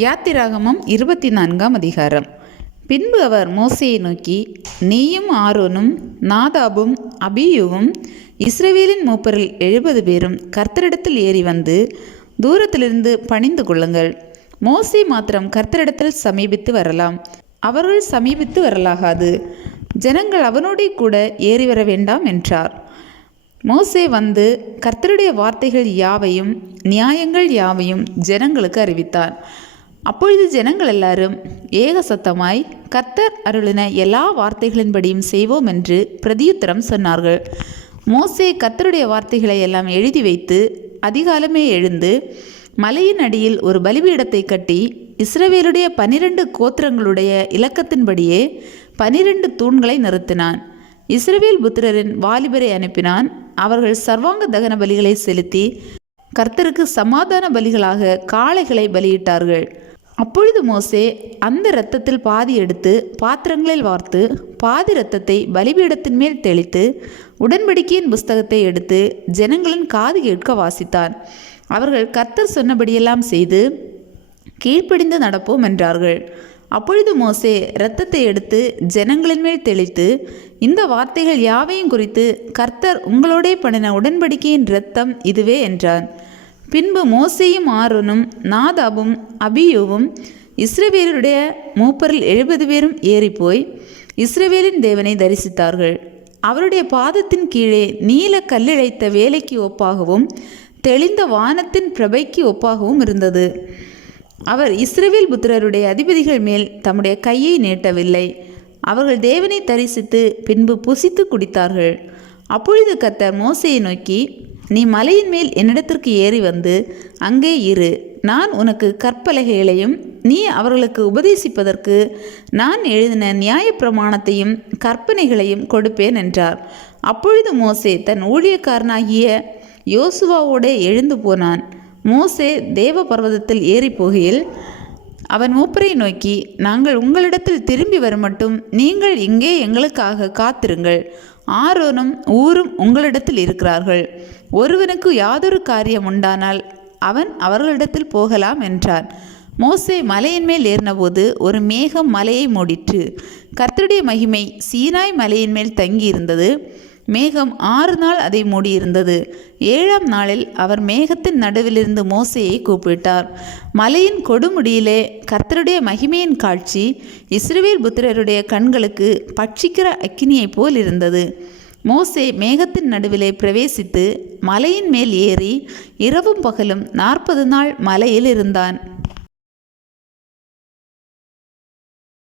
யாத்திராகமம் 24ஆம் அதிகாரம். பின்பு அவர் மோசேயை நோக்கி, நீயும் ஆரோனும் நாதாபும் அபியூவும் இஸ்ரவேலின் மூப்பரில் 70 பேரும் கர்த்தரிடத்தில் ஏறி வந்து தூரத்திலிருந்து பணிந்து கொள்ளுங்கள். மோசே மாத்திரம் கர்த்தரிடத்தில் சமீபித்து வரலாம், அவர்கள் சமீபித்து வரலாகாது. ஜனங்கள் அவனோடே கூட ஏறி வர வேண்டாம் என்றார். மோசே வந்து கர்த்தருடைய வார்த்தைகள் யாவையும் நியாயங்கள் யாவையும் ஜனங்களுக்கு அறிவித்தார். அப்பொழுது ஜனங்கள் எல்லாரும் ஏக சத்தமாய் கர்த்தர் அருளின எல்லா வார்த்தைகளின்படியும் செய்வோம் என்று பிரதியுத்தரம் சொன்னார்கள். மோசே கர்த்தருடைய வார்த்தைகளை எல்லாம் எழுதி வைத்து அதிகாலமே எழுந்து மலையின் அடியில் ஒரு பலிபீடத்தை கட்டி இஸ்ரவேலுடைய 12 கோத்திரங்களுடைய இலக்கத்தின்படியே 12 தூண்களை நிறுத்தினான். இஸ்ரவேல் புத்திரரின் வாலிபரை அனுப்பினான். அவர்கள் சர்வாங்க தகன பலிகளை செலுத்தி கர்த்தருக்கு சமாதான பலிகளாக காளைகளை பலியிட்டார்கள். அப்பொழுது மோசே அந்த இரத்தத்தில் பாதி எடுத்து பாத்திரங்களில் வார்த்து பாதி இரத்தத்தை பலிபீடத்தின் மேல் தெளித்து உடன்படிக்கையின் புஸ்தகத்தை எடுத்து ஜனங்களின் காது கேட்க வாசித்தான். அவர்கள் கர்த்தர் சொன்னபடியெல்லாம் செய்து கீழ்ப்படிந்து நடப்போம் என்றார்கள். அப்பொழுது மோசே இரத்தத்தை எடுத்து ஜனங்களின் மேல் தெளித்து, இந்த வார்த்தைகள் யாவையும் குறித்து கர்த்தர் உங்களோடே பண்ணின உடன்படிக்கையின் இரத்தம் இதுவே என்றான். பின்பு மோசேயும் ஆரோனும் நாதாபும் அபியூவும் இஸ்ரவேலுடைய மூப்பரில் 70 பேரும் ஏறிப்போய் இஸ்ரவேலின் தேவனை தரிசித்தார்கள். அவருடைய பாதத்தின் கீழே நீல கல்லிழைத்த வேலைக்கு ஒப்பாகவும் தெளிந்த வானத்தின் பிரபைக்கு ஒப்பாகவும் இருந்தது. அவர் இஸ்ரவேல் புத்திரருடைய அதிபதிகள் மேல் தம்முடைய கையை நீட்டவில்லை. அவர்கள் தேவனை தரிசித்து பின்பு புசித்து குடித்தார்கள். அப்பொழுது கர்த்தர் மோசேயை நோக்கி, நீ மலையின் மேல் என்னிடத்திற்கு ஏறி வந்து அங்கே இரு. நான் உனக்கு கற்பலகைகளையும் நீ அவர்களுக்கு உபதேசிப்பதற்கு நான் எழுதின நியாயப்பிரமாணத்தையும் கற்பனைகளையும் கொடுப்பேன் என்றார். அப்பொழுது மோசே தன் ஊழியக்காரனாகிய யோசுவாவோடே எழுந்து போனான். மோசே தேவ பர்வதத்தில் ஏறி போகையில் அவன் மூப்பரை நோக்கி, நாங்கள் உங்களிடத்தில் திரும்பி வருமட்டும் நீங்கள் இங்கே எங்களுக்காக காத்திருங்கள். ஆரோனும் ஊரும் உங்களிடத்தில் இருக்கிறார்கள். ஒருவனுக்கு யாதொரு காரியம் உண்டானால் அவன் அவர்களிடத்தில் போகலாம் என்றான். மோசே மலையின் மேல் ஏறினபோது ஒரு மேகம் மலையை மூடிற்று. கர்த்தருடைய மகிமை சீனாய் மலையின் மேல் தங்கியிருந்தது. மேகம் 6 நாள் அதை மூடியிருந்தது. 7ஆம் நாளில் அவர் மேகத்தின் நடுவிலிருந்து மோசேயை கூப்பிட்டார். மலையின் கொடுமுடியிலே கர்த்தருடைய மகிமையின் காட்சி இஸ்ரவேல் புத்திரருடைய கண்களுக்கு பட்சிக்கிற அக்கினியைப் போல் இருந்தது. மோசே மேகத்தின் நடுவிலே பிரவேசித்து மலையின் மேல் ஏறி இரவும் பகலும் 40 நாள் மலையில் இருந்தான்.